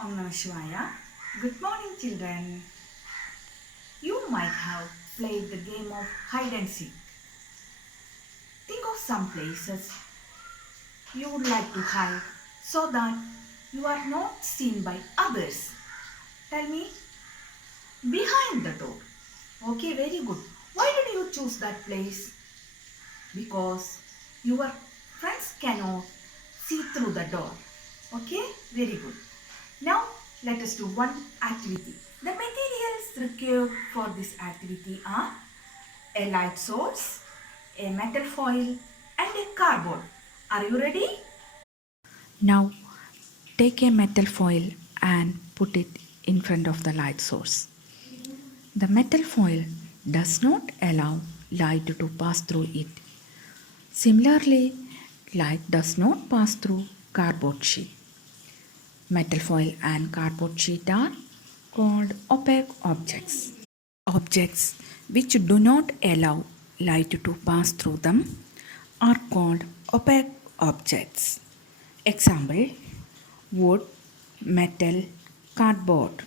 Om Namah Shivaya. Good morning, children. You might have played the game of hide and seek. Think of some places you would like to hide so that you are not seen by others. Tell me, behind the door. Okay, very good. Why did you choose that place? Because your friends cannot see through the door. Okay, very good. Now let us do one activity. The materials required for this activity are a light source, a metal foil and a cardboard. Are you ready? Now take a metal foil and put it in front of the light source. The metal foil does not allow light to pass through it. Similarly, light does not pass through cardboard sheet. Metal foil and cardboard sheet are called opaque objects. Objects which do not allow light to pass through them are called opaque objects. Example: wood, metal, cardboard.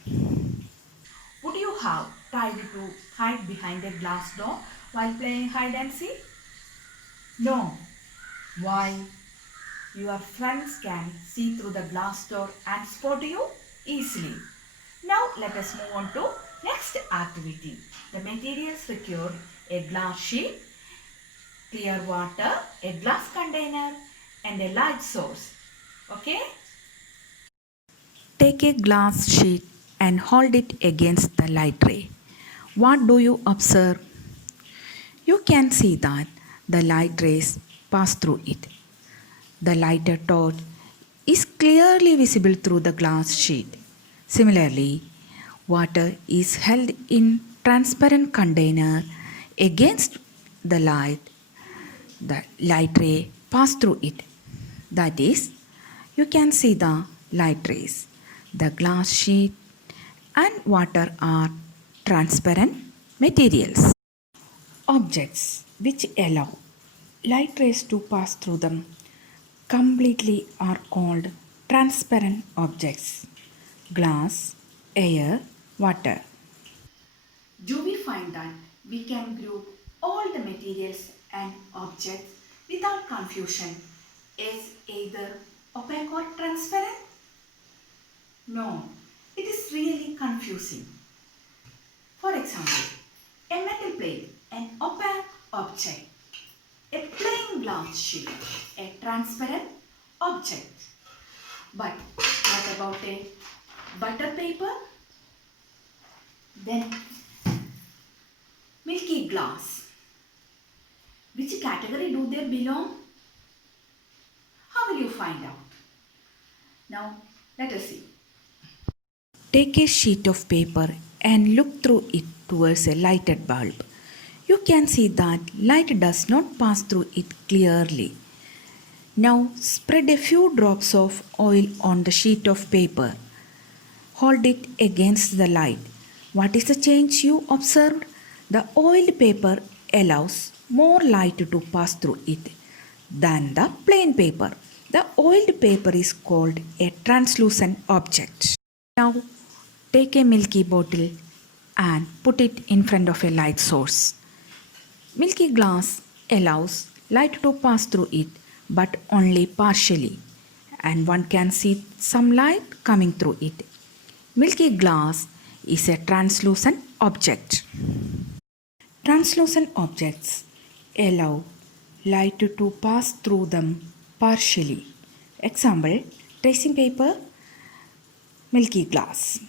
Would you have tried to hide behind a glass door while playing hide and seek? No. Why? Your friends can see through the glass door and spot you easily. Now let us move on to next activity. The materials required: a glass sheet, clear water, a glass container and a light source. Okay? Take a glass sheet and hold it against the light ray. What do you observe? You can see that the light rays pass through it. The lighted torch is clearly visible through the glass sheet. Similarly, water is held in transparent container against the light. The light ray pass through it. That is, you can see the light rays. The glass sheet and water are transparent materials. Objects which allow light rays to pass through them completely are called transparent objects. Glass, air, water. Do we find that we can group all the materials and objects without confusion as either opaque or transparent? No, it is really confusing. For example, a metal plate, an opaque object, a plain glass sheet, a transparent object. But what about a butter paper? Then milky glass. Which category do they belong? How will you find out? Now let us see. Take a sheet of paper and look through it towards a lighted bulb. You can see that light does not pass through it clearly. Now spread a few drops of oil on the sheet of paper. Hold it against the light. What is the change you observed? The oiled paper allows more light to pass through it than the plain paper. The oiled paper is called a translucent object. Now take a milky bottle and put it in front of a light source. Milky glass allows light to pass through it but only partially, and one can see some light coming through it. Milky glass is a translucent object. Translucent objects allow light to pass through them partially. Example: tracing paper, milky glass.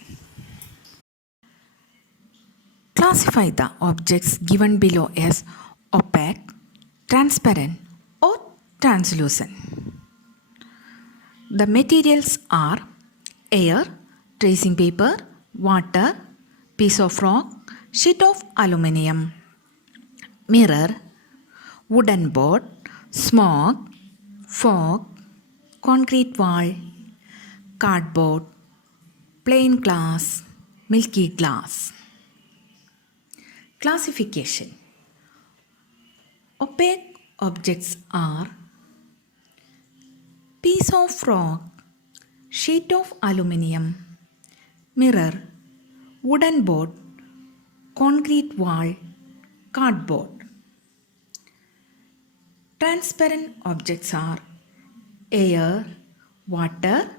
Classify the objects given below as opaque, transparent or translucent. The materials are air, tracing paper, water, piece of rock, sheet of aluminium, mirror, wooden board, smoke, fog, concrete wall, cardboard, plain glass, milky glass. Classification. Opaque objects are piece of rock, sheet of aluminium, mirror, wooden board, concrete wall, cardboard. Transparent objects are air, water,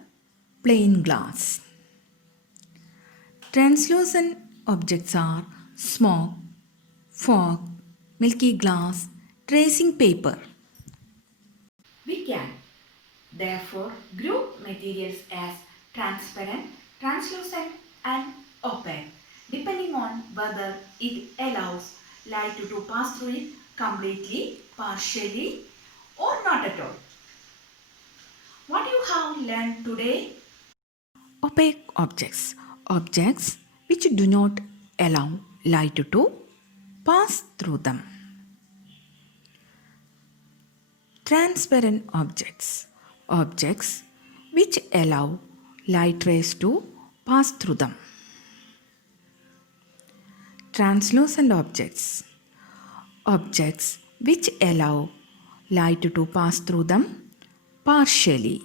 plain glass. Translucent objects are smoke, fog, milky glass, tracing paper. We can therefore group materials as transparent, translucent and opaque depending on whether it allows light to pass through it completely, partially or not at all. What you have learned today? Opaque objects, objects which do not allow light to pass through them. Transparent objects, objects which allow light rays to pass through them. Translucent objects, objects which allow light to pass through them partially.